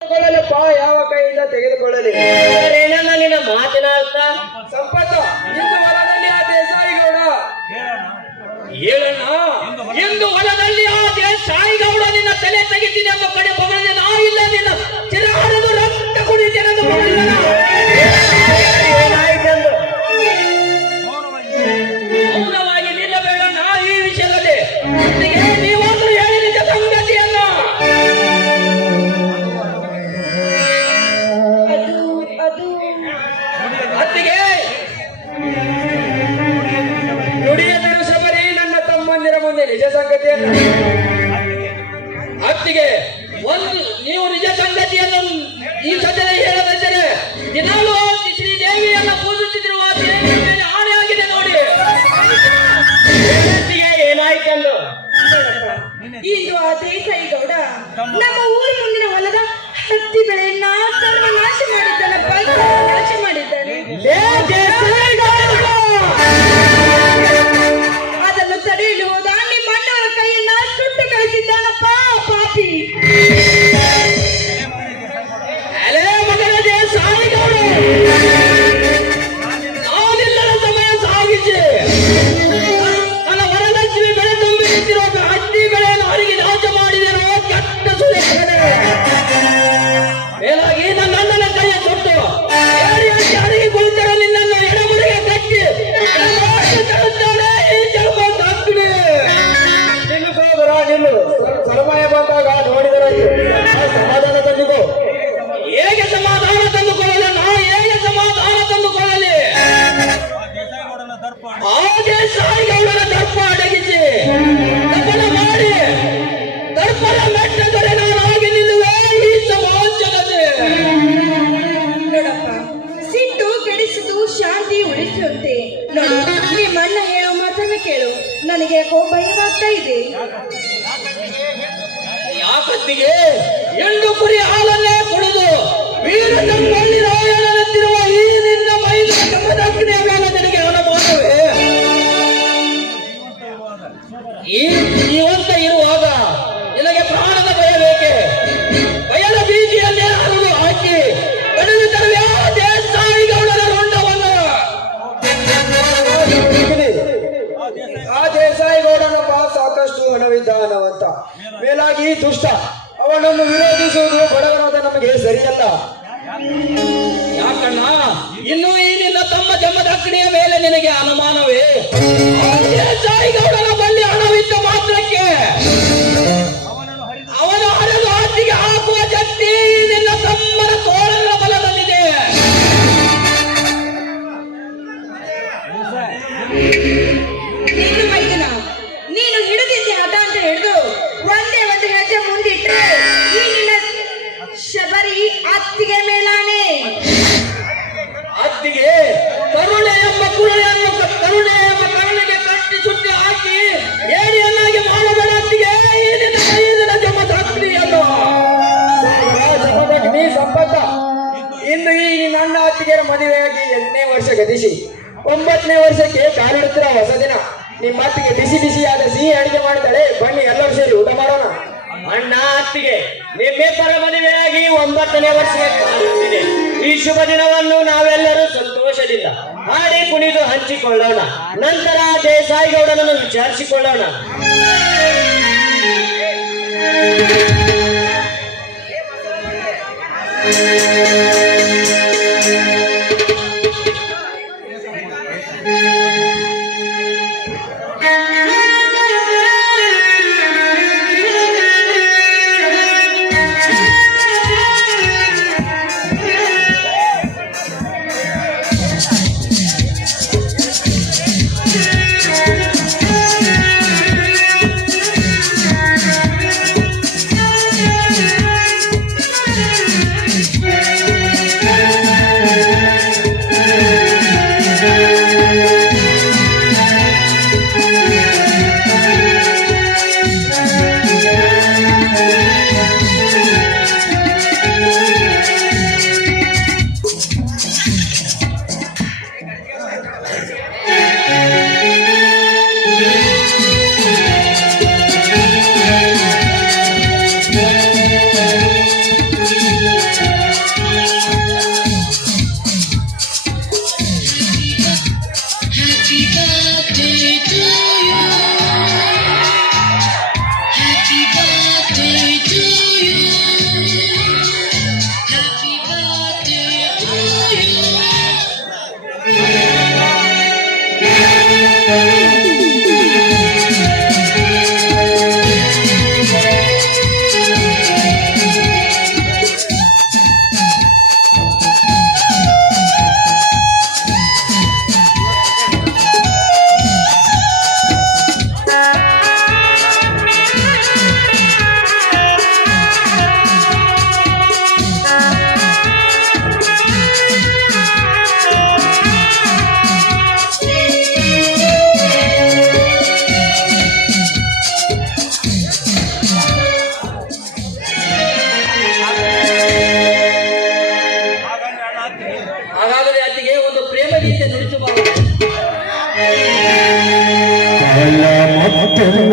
ಯಾವ ಕೈಯಿಂದ ತೆಗೆದುಕೊಳ್ಳಲಿ? ನಿನ್ನ ಮಾತಿನ ಅರ್ಥ ಸಂಪತ್ತ ಇಂದು ಹೊಲದಲ್ಲಿ ಆ ದೇಸಾಯಿಗೌಡ ಹೇಳಣ್ಣ. ಎಂದು ಹೊಲದಲ್ಲಿ ಆ ದೇಸಾಯಿಗೌಡ ನಿನ್ನ ತಲೆ ತೆಗಿತೀನಿ ಎಂಬ ಕಡೆ ಬಂದ ನಾ ಇಲ್ಲ ನಿನ್ನ ಚಿರಾಡದು ರಕ್ತ ಕುಡಿತೇನೆಂದು ಮೌನವಾಗಿ ನಿಲ್ಲಬೇಡಣ್ಣ ಈ ವಿಷಯದಲ್ಲಿ. ನೀವಾದ್ರೂ ಹೇಳಿ ನಿಜ ಸಂಗತಿಯನ್ನ. ಅತ್ತಿಗೆ ನುಡಿಯದರು ಶಬರಿ ನನ್ನ ತಮ್ಮಂದಿರ ಮುಂದೆ ನಿಜ ಸಂಗತಿಯನ್ನು. ಅತ್ತಿಗೆ ನೀವು ನಿಜ ಸಂಗತಿಯನ್ನು ಈ ಸದ್ಯದ ಹೇಳದಂದರೆ ದಿನಾಲೂ ಶ್ರೀದೇವಿಯನ್ನು ಪೂಜಿಸುತ್ತಿರುವ ದೇವಿಯ ಮೇಲೆ ಆಣೆ ಆಗಿದೆ ನೋಡಿ. ಅತ್ತಿಗೆ ಏನಾಯ್ತೆಂದು ಇಂದು ಆ ದೇಸಾಯಿಗೌಡ ನಮ್ಮ ಊರು ಮುಂದಿನ ಹೊಲದ ಹತ್ತಿ ಬೆಳೆಯನ್ನ ಸರ್ವನಾಶ ಮಾಡಿದ್ದಾನಪ್ಪ, ನಾಶ ಮಾಡಿದ್ದಾನೆ. ಅದನ್ನು ತಡೆಯಲು ಹೋದ ನಿಮ್ಮ ಅಣ್ಣವರ ಕೈಯನ್ನ ಸುಟ್ಟು ಕಳಿಸಿದ್ದಾನಪ್ಪ ಪಾಪಿ. ಅಲೇ ಮಗನ ದೇಸಾಯಿಗೌಡ, ನಾನಿಲ್ಲದ ಸಮಯ ಸಾಗಿಸಿ ನನ್ನ ವರಲಕ್ಷ್ಮಿ ಬೆಳೆ ತುಂಬಿ ನಿಂತಿರುವ ಹತ್ತಿ ಬೆಳೆಯನ್ನು ಅವರಿಗೆ ನಾಶ ಮಾಡಿದೆನೋ ಕೆಟ್ಟ ಸುರೇಶನೇ. ಮೇಲಾಗಿ ನನ್ನ ಅಣ್ಣನ ಕೈಯ ತೊಟ್ಟು ಅಡಿಗೆ ಕುಳಿತರು ನಿನ್ನನ್ನು ಎಡಮುಡಿಗೆ ಕಟ್ಟಿ ತರುತ್ತಾನೆ ಈ ಜನ್ಮ ತಪ್ಪಿದೆ. ನಿಲ್ಲು ಸಹೋದರ, ನಿಲ್ಲು. ಸಮಯ ಬಂದಾಗ ನೋಡಿದರಾಯ್ತು. ಸಮಾಧಾನ ತಂದುಕೋ. ಹೇಗೆ ಸಮಾಧಾನ ತಂದುಕೊಳ್ಳಲಿ? ನಾ ಹೇಗೆ ಸಮಾಧಾನ ತಂದುಕೊಳ್ಳಲಿ? ಆ ದೇಸಾಯಿಗೌಡನ ದರ್ಪ ಅಡಗಿಸಿ ದರ್ಪಣ ಮಾಡಿ ದರ್ಪಣ ಮೆಟ್ಟದರೆ ನಾನಾಗಿ ನಿಲ್ಲುವೆ ಈ ಸಮಾಜದಲ್ಲಿ. ನೋಡಪ್ಪ, ಸಿಟ್ಟು ಕೆಡಿಸಿದು ಶಾಂತಿ ಉಳಿಸುವಂತೆ. ನೋಡು, ನಿಮ್ಮ ಅಣ್ಣ ಹೇಳೋ ಮಾತನ್ನ ಕೇಳು. ನನಗೆ ಯಾಕೋ ಭಯವಾಗ್ತಾ ಇದೆ. ಯಾಕತ್ತಿಗೆ ಎಂಡು ಕುರಿ ಹಾಲನ್ನೇ ಕುಡಿದು ವೀರನಂಬಳ್ಳಿ ರಾಯಣನಂತಿರುವ ಈ ನಿನ್ನ ಮೈದ ಪ್ರದಕ್ಷಿಣೆಯ ಮೇಲೆ ನನಗೆ ಅನುಮಾನವೇ? ಈ ಜೀವಂತ ಇರುವಾಗ ನಿನಗೆ ಪ್ರಾಣದ ಭಯ ಬೇಕೆ? ಭಯದ ಬೀದಿಯನ್ನೇ ಹರಿದು ಹಾಕಿ ಕಡಿದು ತರುವೆ ಆ ದೇಸಾಯಿಗೌಡರ ರುಂಡವನ್ನು. ಆ ದೇಸಾಯಿಗೌಡನೊಬ್ಬ ಸಾಕಷ್ಟು ಹಣವಿದ್ದಾನವಂತ. ಮೇಲಾಗಿ ದುಷ್ಟ. ಅವನನ್ನು ವಿರೋಧಿಸುವುದು ಬಡವರಾದ ನಮಗೆ ಸರಿಯಲ್ಲ. ಯಾಕಣ್ಣ ಇನ್ನು ಈ ನಿನ್ನ ತಮ್ಮ ಜಮದಗ್ನಿಯ ಮೇಲೆ ನಿನಗೆ ಅನುಮಾನವೇ? ಆ ದೇಸಾಯಿಗೌಡನ ಬಳಿ ಹಣವಿದ್ದ ಮಾತ್ರಕ್ಕೆ ಅವನ ಹರಿದು ಆಸ್ತಿಗೆ ಹಾಕುವ ಶಕ್ತಿ ನಿನ್ನ ತಮ್ಮನ ತೋಳಗಳ ಬಲದಲ್ಲಿದೆ. ನೀನು ಮೈದನ, ನೀನು ಹಿಡಿದಿದ್ದೆ ಹಠ ಅಂತ ಹಿಡಿದು ಒಂದೇ ಒಂದು ಹೆಜ್ಜೆ ಮುಂದಿಟ್ರೆ ಈ ನಿನ್ನ ಶಬರಿ ಅತ್ತಿಗೆ ಮೇಲಾನೆ. ಅತ್ತಿಗೆ ಕರುಣೆ ಎಂಬ ಕುರುಳೆಯನ್ನು ಕರುಣೆಗೆ ಕಟ್ಟಿ ಸುತ್ತಿ ಹಾಕಿ ಏಡಿಯನ್ನಾಗಿ ಮಾಡಬೇಡ ಅತ್ತಿಗೆ ಈ ನಿನ್ನ ಜಮದಗ್ನಿಯನ್ನು. ಜಮದಗ್ನಿ ಸಂಪತ್ತ. ಇಂದು ಈ ನನ್ನ ಅತ್ತಿಗೆರ ಮದುವೆಯಾಗಿ 8ನೇ ವರ್ಷ ಗತಿಸಿ 9ನೇ ವರ್ಷಕ್ಕೆ ಕಾಲಿಡುತ್ತಿರುವ ಹೊಸ ದಿನ. ನಿಮ್ಮ ಅತ್ತಿಗೆ ಬಿಸಿ ಬಿಸಿಯಾದ ಸಿಹಿ ಅಡಿಗೆ ಮಾಡಿದ್ದಾಳೆ. ಬನ್ನಿ ಎಲ್ಲರೂ ಸೇರಿ ಊಟ ಮಾಡೋಣ. ಅಣ್ಣ ಅತ್ತಿಗೆ ನಿಮ್ಮಿಬ್ಬರ ಮದುವೆಯಾಗಿ 9ನೇ ವರ್ಷಕ್ಕೆ ಕಾಲಿಡುತ್ತಿದೆ. ಈ ಶುಭ ದಿನವನ್ನು ನಾವೆಲ್ಲರೂ ಸಂತೋಷದಿಂದ ಹಾಡಿ ಕುಣಿದು ಹಂಚಿಕೊಳ್ಳೋಣ. ನಂತರ ದೇಸಾಯಿಗೌಡನನ್ನು ವಿಚಾರಿಸಿಕೊಳ್ಳೋಣ.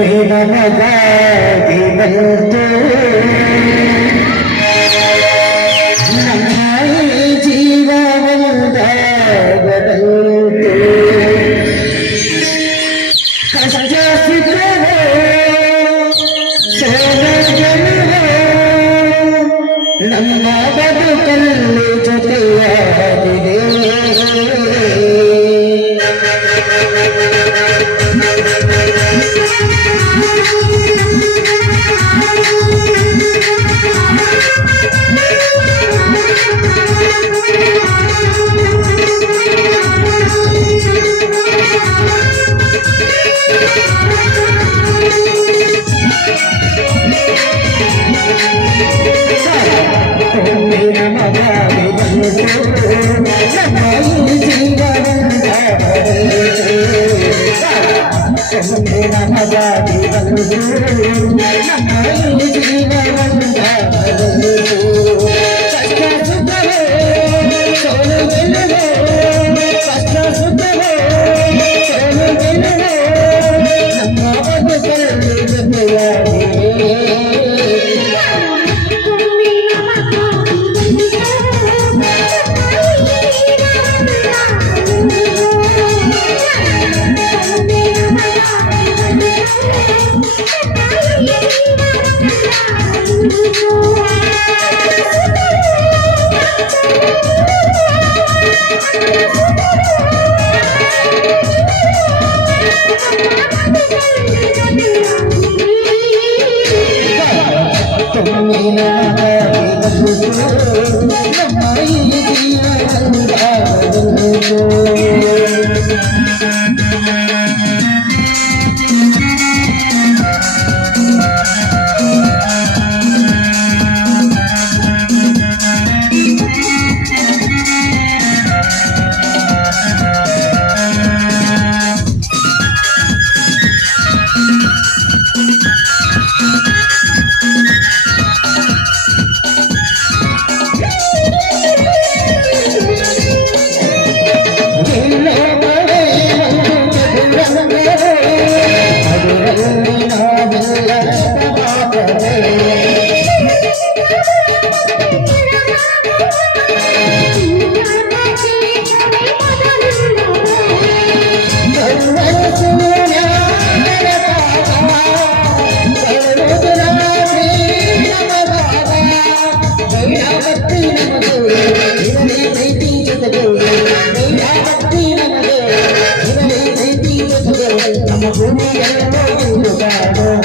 ನಮಗಾಗಿ ಬಂತು ನಮ್ಮ ಜೀವನದಾಗದಂತು ಕಷ್ಟ ಸುಖವೋ ಸೋಲಗಲವೋ ನಮ್ಮ ಬದುಕಲ್ಲಿ ಜೊತೆಯಾಗಿದೆ ನಮ್ಮ ಭೂಮಿಯನ್ನು